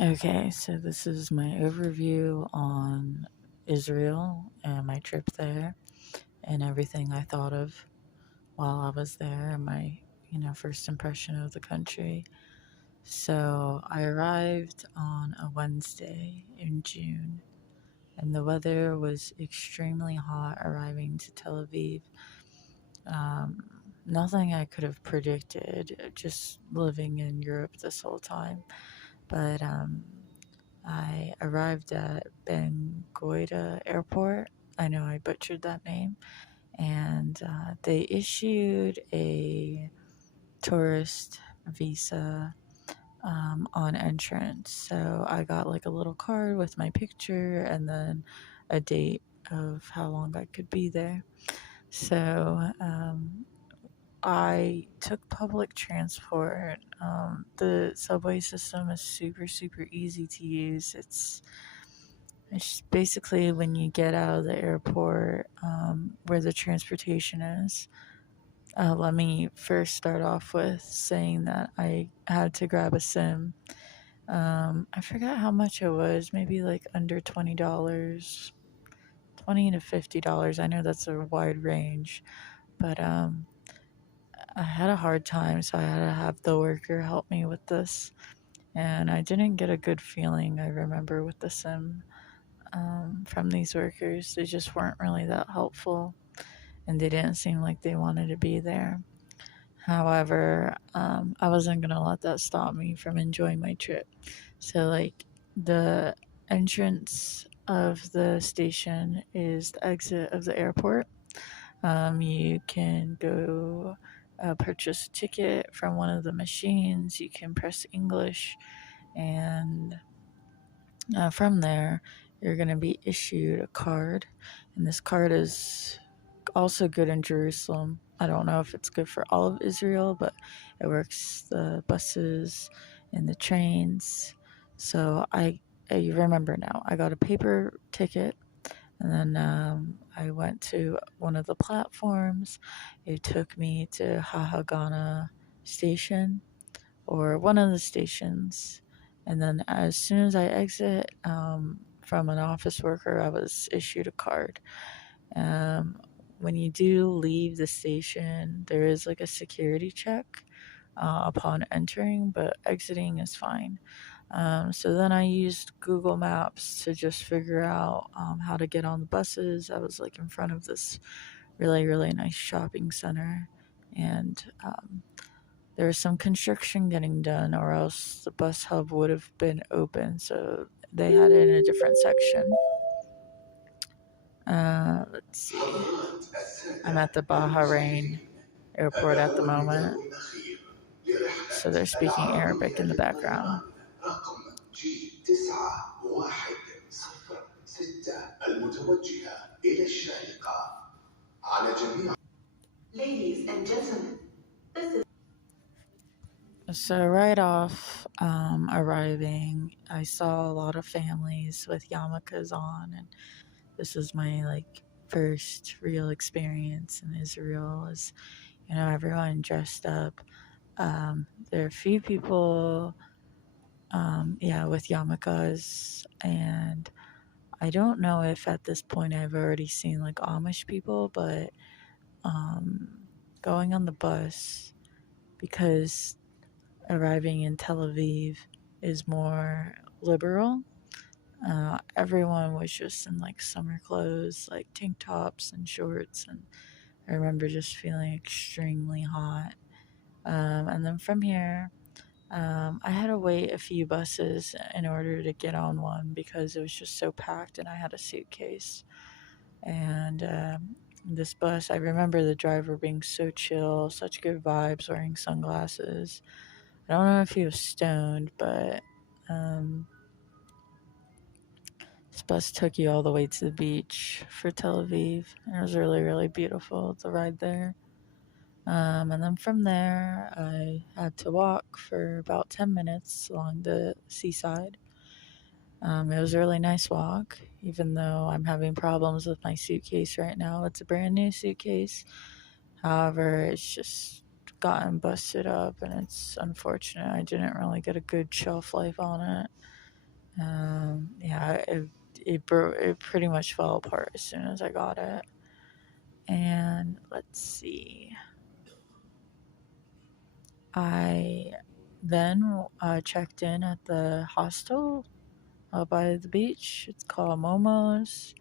Okay, so this is my overview on Israel and my trip there and everything I thought of while I was there and my, first impression of the country. So I arrived on a Wednesday in June and the weather was extremely hot arriving to Tel Aviv. Nothing I could have predicted just living in Europe this whole time. But I arrived at Ben Goida Airport. I know I butchered that name. And they issued a tourist visa on entrance. So I got like a little card with my picture and then a date of how long I could be there. So I took public transport. The subway system is super, super easy to use. It's basically when you get out of the airport where the transportation is. Let me first start off with saying that I had to grab a SIM. I forgot how much it was, maybe like under $20, $20 to $50. I know that's a wide range, but I had a hard time, so I had to have the worker help me with this. And I didn't get a good feeling, I remember, with the SIM from these workers. They just weren't really that helpful, and they didn't seem like they wanted to be there. However, I wasn't going to let that stop me from enjoying my trip. So, like, the entrance of the station is the exit of the airport. You can go purchase a ticket from one of the machines. You can press English, and from there, you're going to be issued a card. And this card is also good in Jerusalem. I don't know if it's good for all of Israel, but it works the buses and the trains. So I remember now. I got a paper ticket, and then I went to one of the platforms. It took me to Hahagana station, or one of the stations. And then as soon as I exit from an office worker, I was issued a card. Um, when you do leave the station, there is like a security check upon entering, but exiting is fine. So then I used Google Maps to just figure out how to get on the buses. I was like in front of this really, really nice shopping center, and there was some construction getting done, or else the bus hub would have been open. So they had it in a different section. Let's see. I'm at the Bahrain airport at the moment, so they're speaking Arabic in the background. Ladies and gentlemen, so right off arriving, I saw a lot of families with yarmulkes on, and this was my like first real experience in Israel. Is everyone dressed up. There are a few people, with yarmulkes, and I don't know if at this point I've already seen like Amish people, but going on the bus, because arriving in Tel Aviv is more liberal. Everyone was just in like summer clothes, like tank tops and shorts, and I remember just feeling extremely hot. And then from here, I had to wait a few buses in order to get on one because it was just so packed and I had a suitcase. And this bus, I remember the driver being so chill, such good vibes, wearing sunglasses. I don't know if he was stoned, but um, this bus took you all the way to the beach for Tel Aviv. And it was really, really beautiful, the ride there. And then from there, I had to walk for about 10 minutes along the seaside. It was a really nice walk, even though I'm having problems with my suitcase right now. It's a brand new suitcase. However, it's just gotten busted up, and it's unfortunate. I didn't really get a good shelf life on it. Yeah, it pretty much fell apart as soon as I got it. And let's see, I then checked in at the hostel by the beach. It's called Momo's.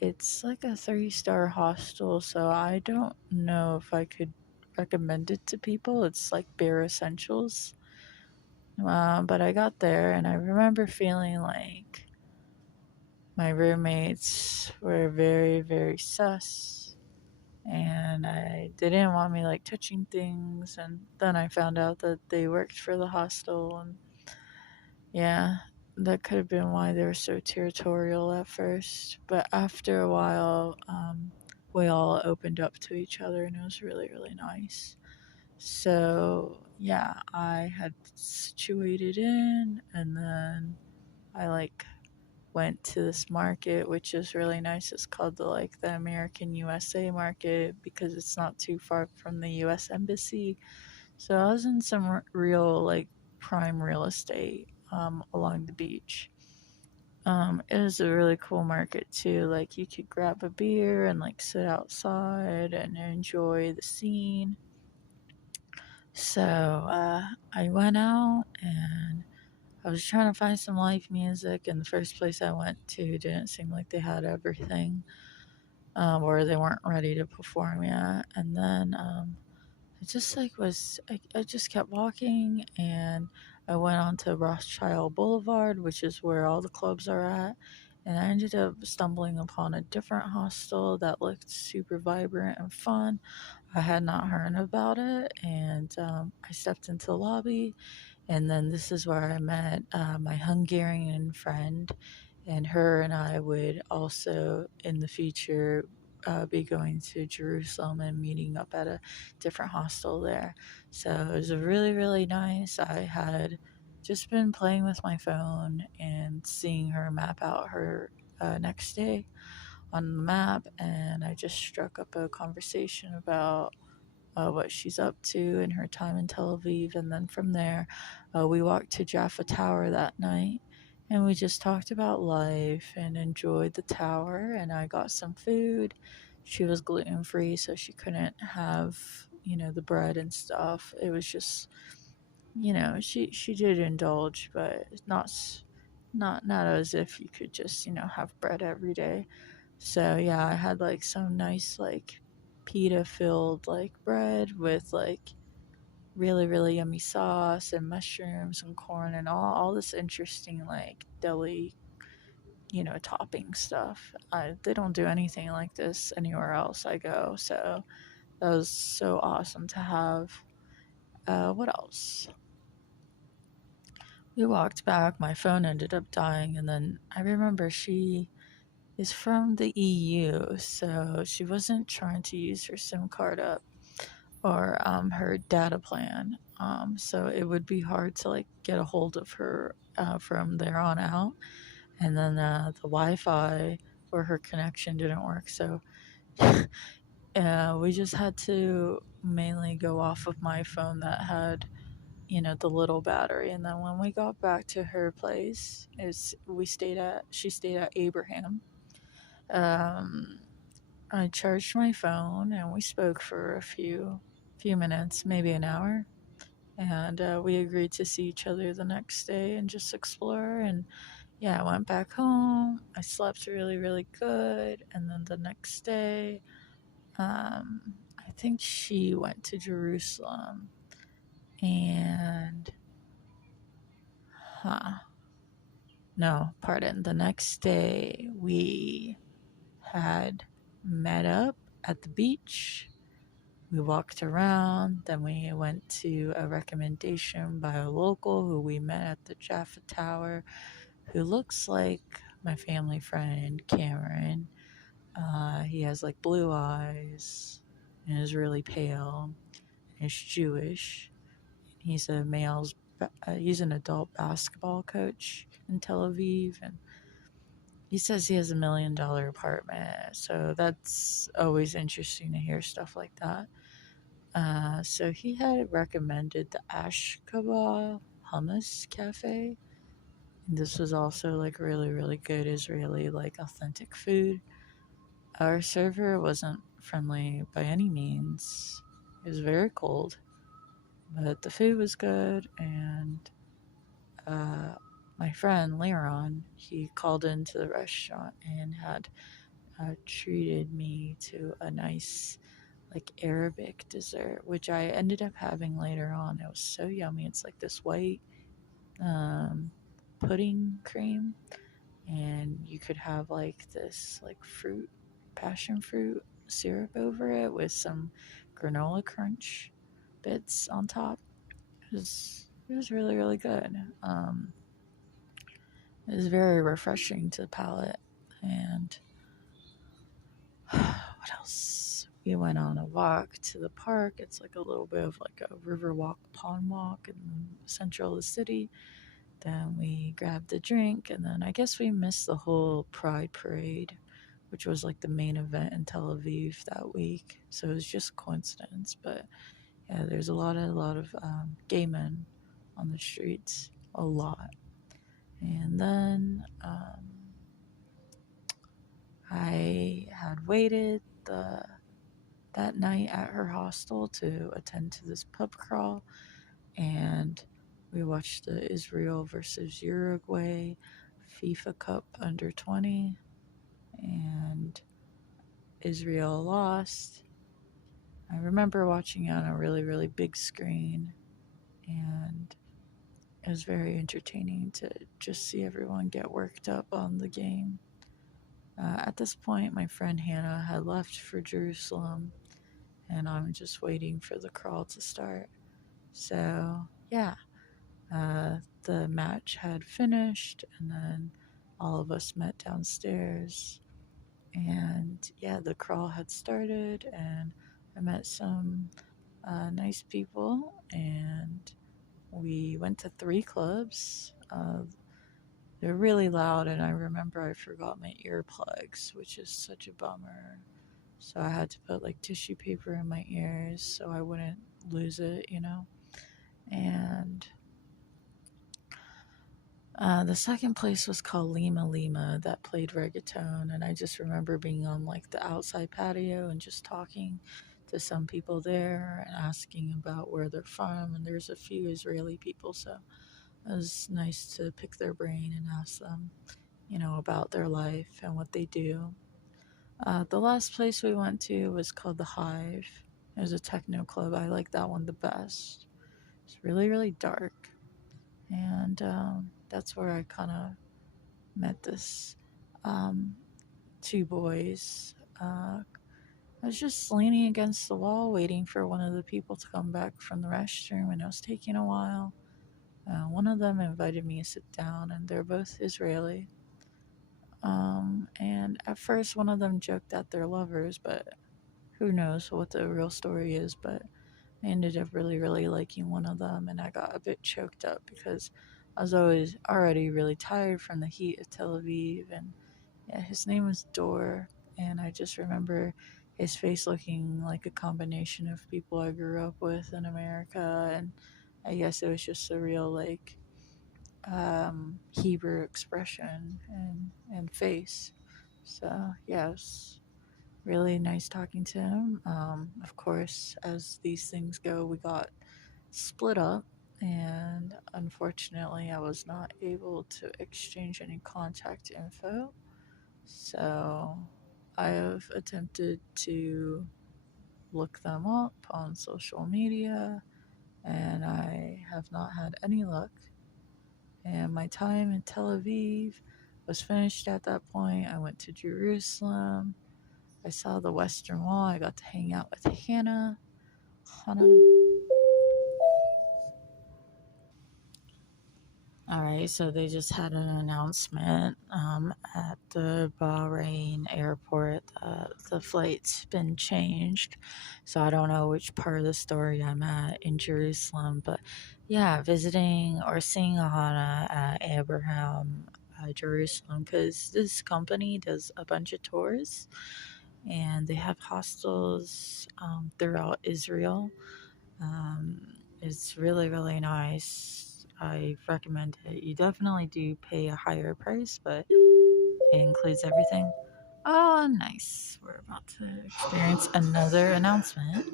It's like a 3-star hostel, so I don't know if I could recommend it to people. It's like bare essentials. But I got there and I remember feeling like my roommates were very, very sus. And they didn't want me like touching things. And then I found out that they worked for the hostel. And yeah, that could have been why they were so territorial at first. But after a while, we all opened up to each other and it was really, really nice. So yeah, I had situated in and then I like went to this market which is really nice. It's called the American USA market because it's not too far from the US embassy. So I was in some real like prime real estate along the beach. It was a really cool market too. Like you could grab a beer and like sit outside and enjoy the scene. So I went out and I was trying to find some live music, and the first place I went to didn't seem like they had everything, or they weren't ready to perform yet. And then I just I just kept walking, and I went on to Rothschild Boulevard, which is where all the clubs are at. And I ended up stumbling upon a different hostel that looked super vibrant and fun. I had not heard about it, and I stepped into the lobby, and then this is where I met my Hungarian friend, and her and I would also in the future be going to Jerusalem and meeting up at a different hostel there. So it was a really, really nice. I had just been playing with my phone and seeing her map out her next day on the map, and I just struck up a conversation about what she's up to in her time in Tel Aviv. And then from there, we walked to Jaffa Tower that night and we just talked about life and enjoyed the tower. And I got some food. She was gluten free, so she couldn't have, the bread and stuff. It was just, she did indulge, but not as if you could just, have bread every day. So yeah, I had like some nice like pita filled like bread with like really really yummy sauce and mushrooms and corn and all this interesting like deli topping stuff. They don't do anything like this anywhere else I go, so that was so awesome to have. What else? We walked back. My phone ended up dying, and then I remember she is from the EU, so she wasn't trying to use her SIM card up or her data plan. So it would be hard to like get a hold of her from there on out. And then the Wi-Fi or her connection didn't work, so we just had to mainly go off of my phone that had the little battery. And then when we got back to her place, is we stayed at she stayed at Abraham. Um, I charged my phone and we spoke for a few minutes, maybe an hour, and we agreed to see each other the next day and just explore. And yeah, I went back home. I slept really, really good, and then the next day, I think she went to Jerusalem, and huh, no, pardon. The next day we had met up at the beach. We walked around, then we went to a recommendation by a local who we met at the Jaffa Tower, who looks like my family friend Cameron. He has like blue eyes and is really pale. And he's Jewish. He's he's an adult basketball coach in Tel Aviv, and he says he has $1 million apartment. So that's always interesting to hear stuff like that. So he had recommended the Ashkaba Hummus Cafe, This was also like really, really good Israeli, like authentic food. Our server wasn't friendly by any means. It was very cold, but the food was good. And uh, my friend Leron, he called into the restaurant and had treated me to a nice like Arabic dessert, which I ended up having later on. It was so yummy. It's like this white um, pudding cream, and you could have like this like fruit, passion fruit syrup over it with some granola crunch bits on top. It was really really good. It was very refreshing to the palate. And what else? We went on a walk to the park. It's like a little bit of like a river walk, pond walk in the central of the city. Then we grabbed a drink, and then I guess we missed the whole Pride Parade, which was like the main event in Tel Aviv that week. So it was just a coincidence. But yeah, there's a lot of gay men on the streets, a lot. And then I had waited that night at her hostel to attend to this pub crawl, and we watched the Israel versus Uruguay FIFA Cup under 20, and Israel lost. I remember watching it on a really, really big screen, and it was very entertaining to just see everyone get worked up on the game. At this point, my friend Hannah had left for Jerusalem, and I'm just waiting for the crawl to start. So, yeah, the match had finished, and then all of us met downstairs. And yeah, the crawl had started, and I met some nice people, and we went to three clubs. They're really loud, and I remember I forgot my earplugs, which is such a bummer. So I had to put like tissue paper in my ears so I wouldn't lose it. And the second place was called Lima Lima that played reggaeton, and I just remember being on like the outside patio and just talking to some people there and asking about where they're from. And there's a few Israeli people, so it was nice to pick their brain and ask them, about their life and what they do. The last place we went to was called the Hive. It was a techno club. I like that one the best. It's really, really dark. And that's where I kind of met this um, two boys. I was just leaning against the wall waiting for one of the people to come back from the restroom, and it was taking a while. One of them invited me to sit down, and they're both Israeli. And at first, one of them joked at their lovers, but who knows what the real story is. But I ended up really, really liking one of them, and I got a bit choked up because I was always already really tired from the heat of Tel Aviv. And yeah, his name was Dor, and I just remember his face looking like a combination of people I grew up with in America, and I guess it was just a real like Hebrew expression and face. So yeah, it was really nice talking to him. Of course, as these things go, we got split up, and unfortunately, I was not able to exchange any contact info. So I have attempted to look them up on social media, and I have not had any luck. And my time in Tel Aviv was finished at that point. I went to Jerusalem. I saw the Western Wall. I got to hang out with Hannah. All right, so they just had an announcement at the Bahrain airport that the flight's been changed. So I don't know which part of the story I'm at in Jerusalem, but yeah, visiting or seeing Ahana at Abraham, Jerusalem, because this company does a bunch of tours and they have hostels throughout Israel. It's really, really nice. I recommend it. You definitely do pay a higher price, but it includes everything. Oh, nice. We're about to experience another announcement.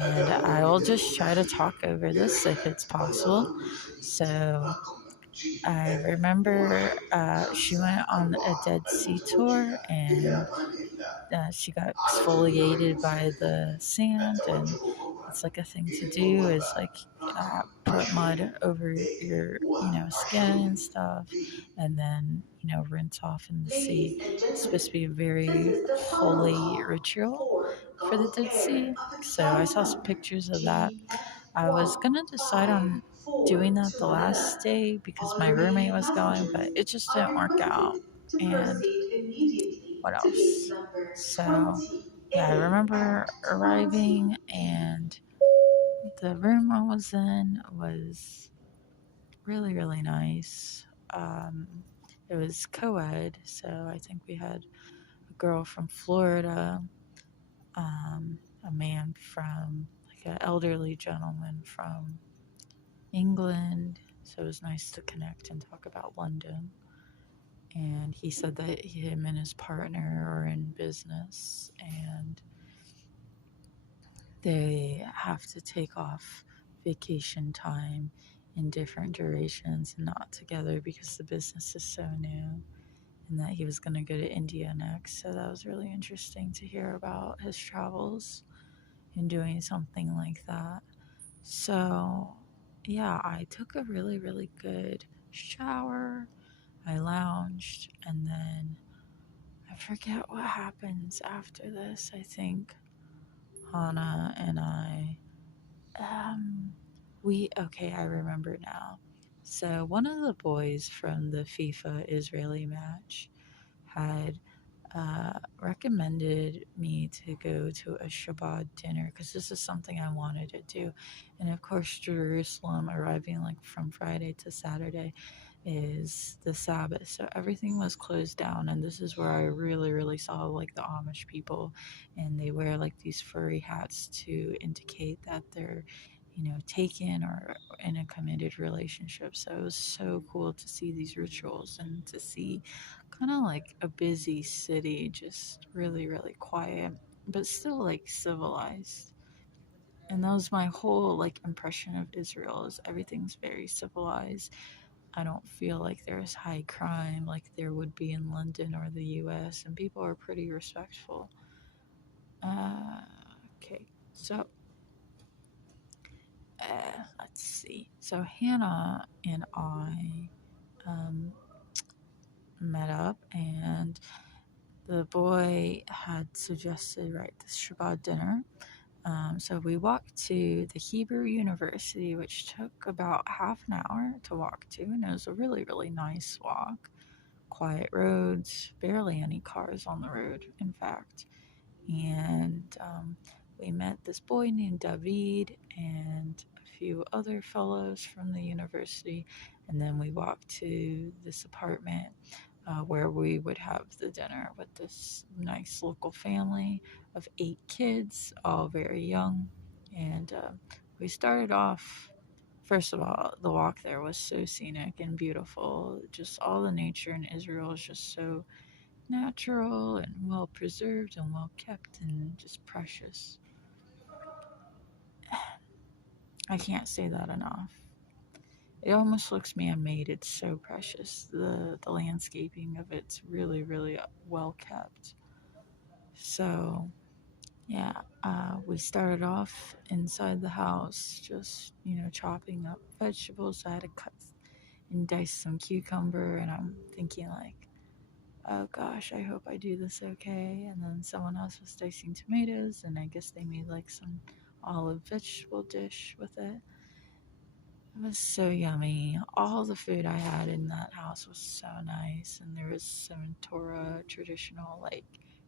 And I will just try to talk over this if it's possible. So, I remember she went on a Dead Sea tour and she got exfoliated by the sand, and it's like a thing to do is like put mud over your skin and stuff, and then rinse off in the sea. It's supposed to be a very holy ritual for the Dead Sea. So I saw some pictures of that. I was gonna decide on doing that the last day because my roommate was going, but it just didn't work out. And what else? So, yeah, I remember arriving, and the room I was in was really, really nice. Um, it was co ed, so I think we had a girl from Florida, a man from, like, an elderly gentleman from England. So it was nice to connect and talk about London. And he said that him and his partner are in business and they have to take off vacation time in different durations and not together because the business is so new, and that he was going to go to India next. So that was really interesting to hear about his travels and doing something like that. So, yeah, I took a really, really good shower. I lounged, and then I forget what happens after this. I think Hannah and um, I remember now. So, one of the boys from the FIFA Israeli match had recommended me to go to a Shabbat dinner because this is something I wanted to do. And of course, Jerusalem arriving like from Friday to Saturday is the Sabbath. So everything was closed down. And this is where I really, really saw like the Amish people. And they wear like these furry hats to indicate that they're, taken or in a committed relationship. So it was so cool to see these rituals and to see kind of like a busy city, just really, really quiet, but still like civilized. And that was my whole like impression of Israel is everything's very civilized. I don't feel like there's high crime like there would be in London or the US, and people are pretty respectful. Uh, okay, so let's see. So Hannah and I um, met up, and the boy had suggested, right, this Shabbat dinner. So we walked to the Hebrew University, which took about half an hour to walk to, and it was a really, really nice walk. Quiet roads, barely any cars on the road, in fact. And we met this boy named David and a few other fellows from the university. And then we walked to this apartment where we would have the dinner with this nice local family of 8 kids, all very young. And we started off, first of all, the walk there was so scenic and beautiful. Just all the nature in Israel is just so natural and well preserved and well kept and just precious. I can't say that enough. It almost looks man made. It's so precious. The landscaping of it's really, really well kept. So yeah, we started off inside the house, just chopping up vegetables. I had to cut and dice some cucumber, and I'm thinking like, oh gosh, I hope I do this okay. And then someone else was dicing tomatoes, and I guess they made like some olive vegetable dish with it. It was so yummy. All the food I had in that house was so nice, and there was some Torah traditional like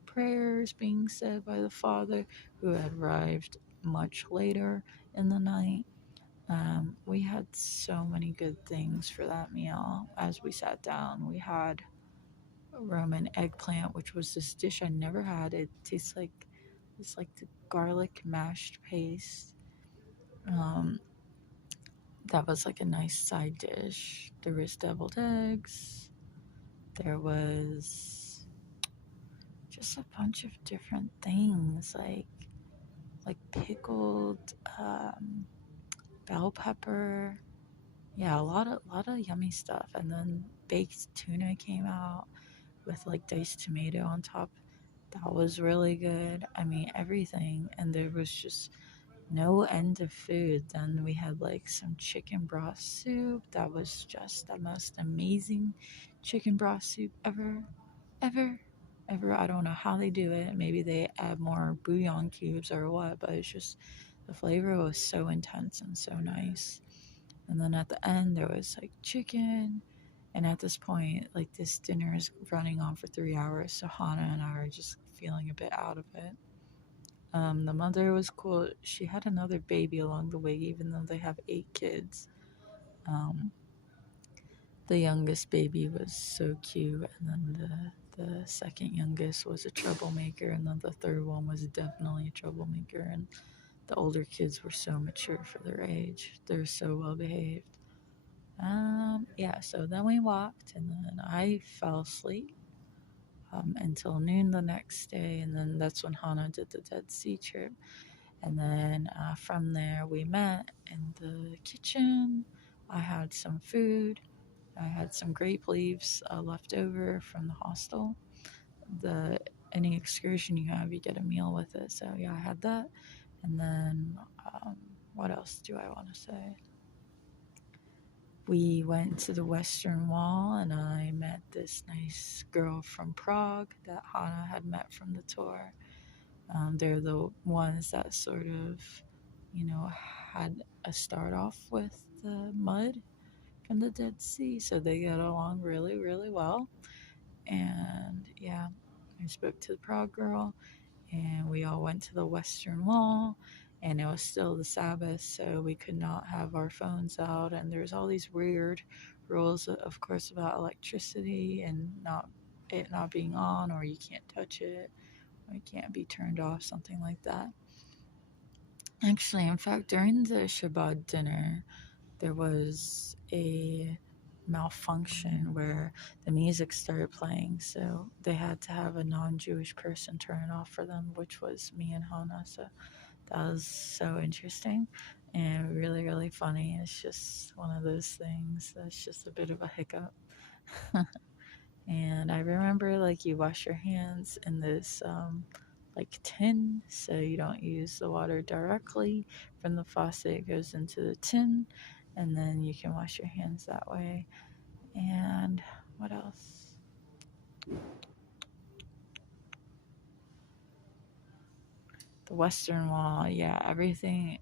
prayers being said by the father who had arrived much later in the night. We had so many good things for that meal. As we sat down, we had Roman eggplant, which was this dish I never had. It tastes like it's like the garlic mashed paste. Um, That was like a nice side dish. There was deviled eggs. There was just a bunch of different things like pickled bell pepper. Yeah, a lot of yummy stuff. And then baked tuna came out with like diced tomato on top. That was really good. I mean, everything. And there was just no end of food. Then we had like some chicken broth soup. That was just the most amazing chicken broth soup ever, ever, ever. I don't know how they do it. Maybe they add more bouillon cubes or what, but it's just the flavor was so intense and so nice. And then at the end, there was like chicken. And at this point, like this dinner is running on for 3 hours. So Hannah and I are just feeling a bit out of it. The mother was cool. She had another baby along the way, even though they have 8 kids. Um, the youngest baby was so cute, and then the second youngest was a troublemaker, and then the third one was definitely a troublemaker. And the older kids were so mature for their age. They're so well behaved. Yeah, so then we walked, and then I fell asleep until noon the next day, and then that's when Hannah did the Dead Sea trip. And then from there, we met in the kitchen. I had some food. I had some grape leaves left over from the hostel. The Any excursion you have, you get a meal with it. So yeah, I had that. And then what else do I want to say? We went to the Western Wall, and I met this nice girl from Prague that Hannah had met from the tour. They're the ones that sort of, had a start off with the mud from the Dead Sea, so they got along really, really well. And yeah, I spoke to the Prague girl, and we all went to the Western Wall, and it was still the Sabbath, so we could not have our phones out. And there's all these weird rules, of course, about electricity and not being on, or you can't touch it, or it can't be turned off, something like that. Actually, in fact, during the Shabbat dinner, there was a malfunction where the music started playing, so they had to have a non-Jewish person turn it off for them, which was me and Hannah. So that was so interesting and really, really funny. It's just one of those things that's just a bit of a hiccup. And I remember, like, you wash your hands in this like tin, so you don't use the water directly from the faucet. It goes into the tin, and then you can wash your hands that way. And what else? The Western Wall, yeah, everything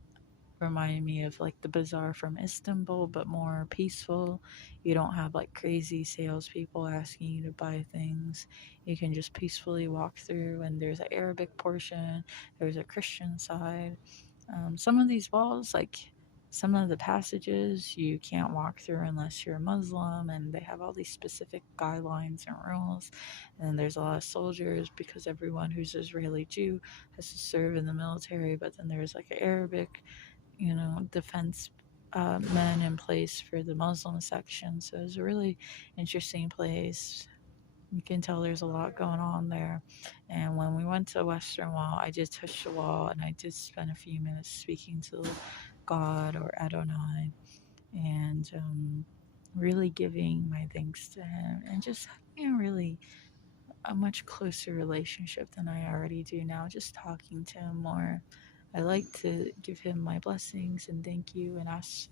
reminded me of like the bazaar from Istanbul, but more peaceful. You don't have like crazy salespeople asking you to buy things. You can just peacefully walk through, and there's an Arabic portion, there's a Christian side. Some of these walls, like some of the passages, you can't walk through unless you're a Muslim, and they have all these specific guidelines and rules. And there's a lot of soldiers because everyone who's Israeli Jew has to serve in the military, but then there's like an Arabic defense men in place for the Muslim section. So it's a really interesting place. You can tell there's a lot going on there. And when we went to the Western Wall, I did touch the wall, and I did spend a few minutes speaking to God or Adonai, and really giving my thanks to Him, and just having really a much closer relationship than I already do now, just talking to Him more. I like to give him my blessings and thank you and ask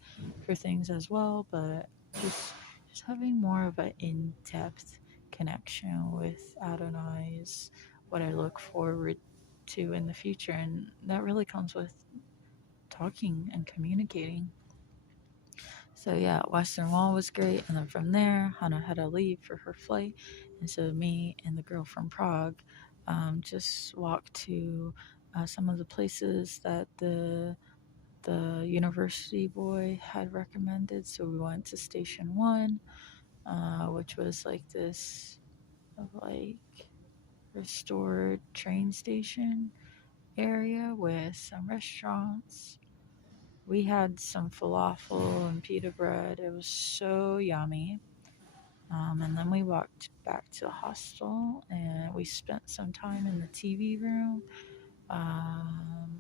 for things as well, but just just having more of an in-depth connection with Adonai is what I look forward to in the future, and that really comes with talking and communicating. So yeah, Western Wall was great, and then from there, Hannah had to leave for her flight, and so me and the girl from Prague just walked to some of the places that the university boy had recommended. So we went to Station One, which was like this like restored train station area with some restaurants. we had some falafel and pita bread. It was so yummy. And then we walked back to the hostel and we spent some time in the TV room. Um,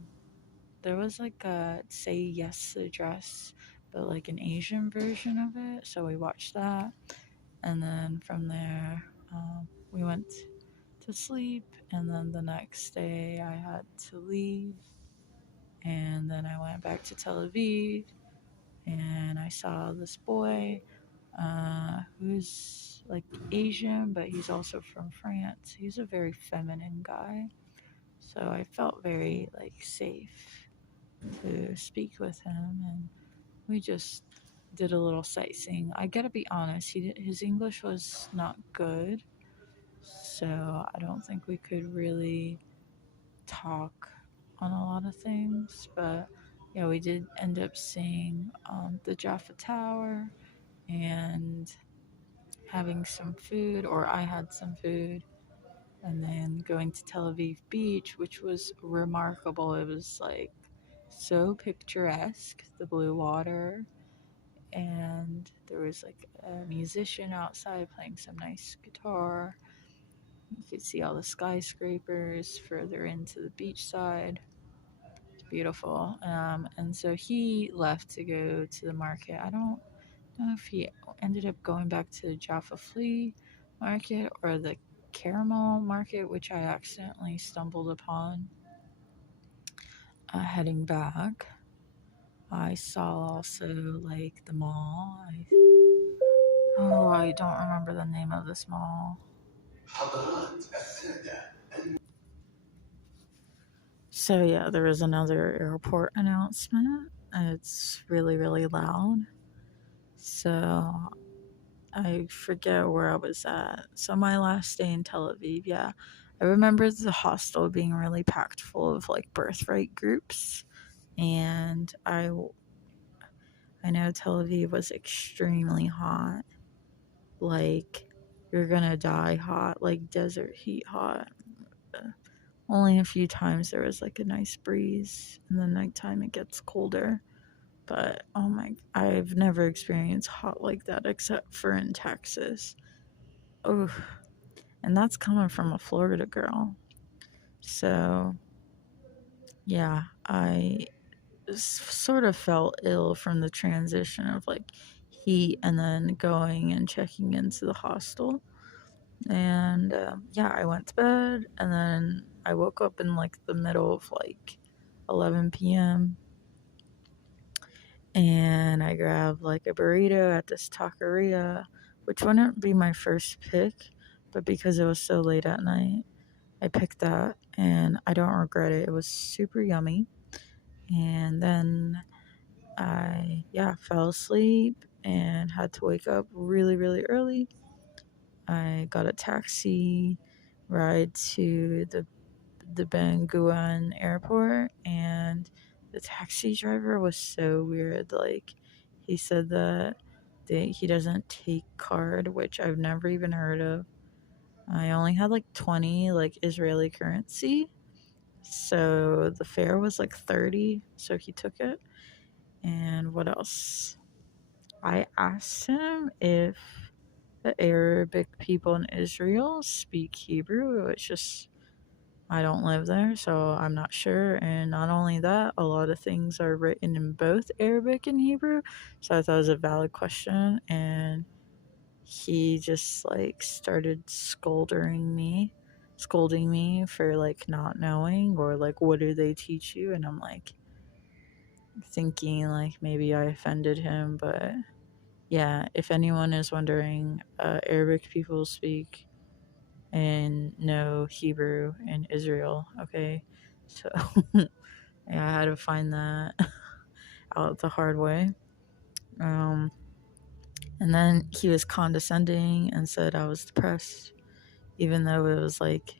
there was like a Say Yes to the Dress, but like an Asian version of it. So we watched that. And then from there, we went to sleep. And then the next day, I had to leave. And then I went back to Tel Aviv and I saw this boy who's like Asian, but he's also from France. He's a very feminine guy. So I felt very like safe to speak with him, and we just did a little sightseeing. I gotta be honest, his English was not good, so I don't think we could really talk on a lot of things. But yeah, we did end up seeing the Jaffa Tower and having some food, or I had some food, and then going to Tel Aviv Beach, which was remarkable. It was like so picturesque, the blue water, and there was like a musician outside playing some nice guitar. You could see all the skyscrapers further into the beach side. It's beautiful. And so he left to go to the market. I don't know if he ended up going back to Jaffa Flea Market or the Caramel Market, which I accidentally stumbled upon heading back. I saw also like the mall. I don't remember the name of this mall. So yeah, there was another airport announcement. It's really, really loud. So I forget where I was at. So my last day in Tel Aviv, yeah. I remember the hostel being really packed full of like birthright groups. And I know Tel Aviv was extremely hot. Like you're gonna die hot, like desert heat hot. Only a few times there was like a nice breeze. In the nighttime it gets colder. But oh my, I've never experienced hot like that except for in Texas. Oh, and that's coming from a Florida girl. So, yeah, I sort of felt ill from the transition of like heat and then going and checking into the hostel. And yeah, I went to bed and then I woke up in like the middle of like 11 p.m. and I grabbed like a burrito at this taqueria, which wouldn't be my first pick, but because it was so late at night, I picked that and I don't regret it. It was super yummy. And then I, yeah, fell asleep and had to wake up really, really early. I got a taxi ride to the Ben Gurion airport, and the taxi driver was so weird. Like, he said that he doesn't take card, which I've never even heard of. I only had like 20 like Israeli currency, so the fare was like 30, so he took it. And what else? I asked him if the Arabic people in Israel speak Hebrew. It's just I don't live there, so I'm not sure. And not only that, a lot of things are written in both Arabic and Hebrew. So I thought it was a valid question. And he just like started scolding me for like not knowing or like, what do they teach you? And I'm like thinking like maybe I offended him. But yeah, if anyone is wondering, Arabic people speak and know Hebrew in Israel. Okay, so yeah, I had to find that out the hard way. Um, and then he was condescending and said I was depressed, even though it was like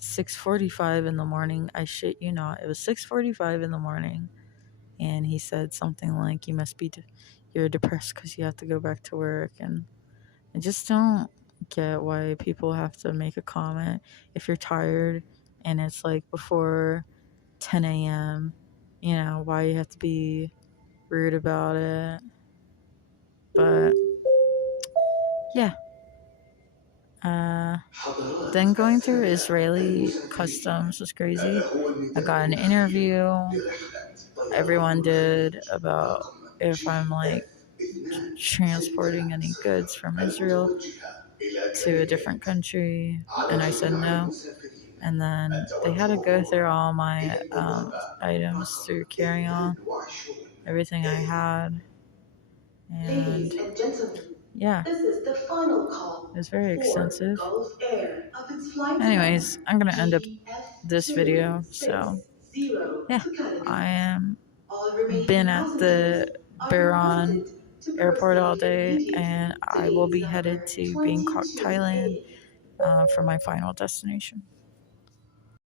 6:45 in the morning. I shit you not, it was 6:45 in the morning, and he said something like, "You must be, you're depressed because you have to go back to work." And I just don't get why people have to make a comment if you're tired and it's like before 10 a.m. You know, why you have to be rude about it. But yeah. Uh, then going through Israeli customs was crazy. I got an interview. Everyone did about if I'm like transporting any goods from Israel to a different country, and I said no. And then they had to go through all my items through carry on, everything I had, and Ladies and gentlemen, yeah, this is the final call it was very for extensive. Gulf Air of its flight Anyways, number I'm gonna end up this video. So GF260 yeah, to I Calicut. am All remaining been at passengers the are Bahrain requested to airport all proceed day, immediately and to I will gate be headed number to Bangkok, Thailand, 22A. for my final destination.